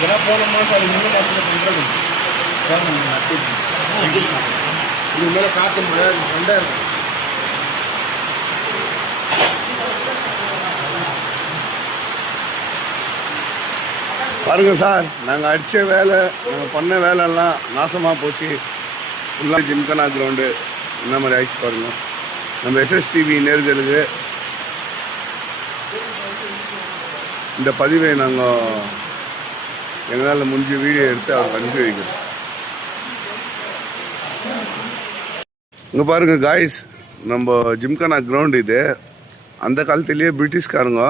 இதெல்லாம் போன மாதம் அது முன்ன மாதத்தில் பண்ணுறது இது மேலே காற்று மழை ரெண்டாயிரம் பாருங்க சார், நாங்கள் அடித்த வேலை, நாங்கள் பண்ண வேலையெல்லாம் நாசமாக போச்சு. ஃபுல்லாக ஜிம்கானா கிரவுண்டு இந்த மாதிரி ஆயிடுச்சு பாருங்கள். நம்ம எஸ்எஸ்டிவி நேர்களுக்கு இந்த பதிவை நாங்கள் எங்களால் முடிஞ்ச வீடியோ எடுத்து அவர் அனுப்பி வைக்கிறோம். இங்கே பாருங்கள் காய்ஸ், நம்ம ஜிம்கானா கிரவுண்டு இது. அந்த காலத்துலேயே பிரிட்டிஷ்காரங்க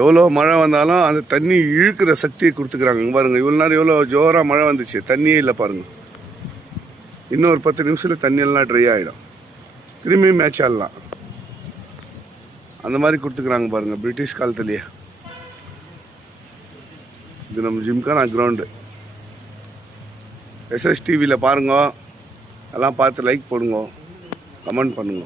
எவ்வளோ மழை வந்தாலும் அந்த தண்ணி இழுக்கிற சக்தியை கொடுத்துக்கிறாங்க. இங்கே பாருங்கள், இவ்வளோ நேரம் எவ்வளோ ஜோராக மழை வந்துச்சு, தண்ணியே இல்லை பாருங்கள். இன்னும் ஒரு 10 நிமிஷத்தில் தண்ணியெல்லாம் ட்ரை ஆகிடும், திரும்பி மேட்ச் ஆடலாம். அந்த மாதிரி கொடுத்துக்கிறாங்க பாருங்கள் பிரிட்டிஷ் காலத்துலேயே. இது நம்ம ஜிம்கானா கிரவுண்டு. எஸ்எஸ்டிவியில் பாருங்க, எல்லாம் பார்த்து லைக் போடுங்க, கமெண்ட் பண்ணுங்க.